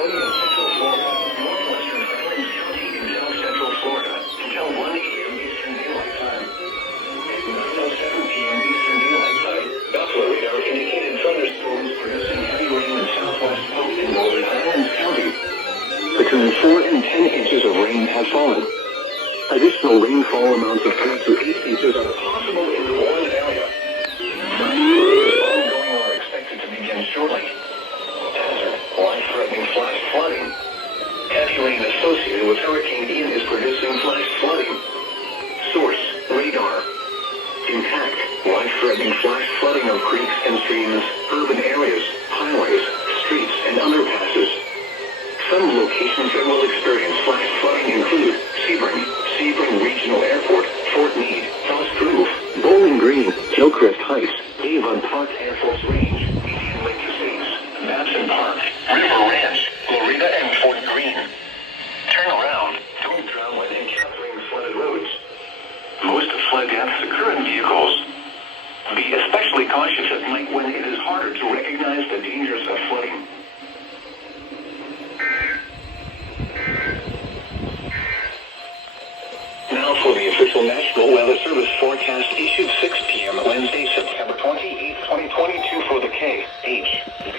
County in central Florida, northwestern Highlands County in south central Florida, until 1 a.m. Eastern Daylight Time. At 9:07 p.m. Eastern Daylight Time, Buffalo radar indicated thunderstorms producing heavy rain in southwest Polk and northern Highlands County. Between 4 and 10 inches of rain have fallen. Additional rainfall amounts of 4 to 8 inches are possible in the warned area. Ongoing or expected to begin shortly. Hazard, life-threatening flash flooding. Heavy rain associated with Hurricane Ian is producing flash flooding. Source, radar. Impact, life-threatening flash flooding of creeks and streams, urban areas, highways, streets, and underpasses. Some locations that will experience flash flooding include Sebring Regional Airport, Fort Meade, Frost Grove, Bowling Green, Hillcrest Heights, Avon Park Air Force Range, Indian Lake Estates, Babson Park, River Ranch, Florida, and Fort Greene. Turn around. Don't drown when encountering flooded roads. Most flood deaths occur in vehicles. Be especially cautious at night when it is harder to recognize the dangers of flooding. Now for the official National Weather Service forecast issued 6 p.m. Wednesday, September 28, 2022 for the K, H, B,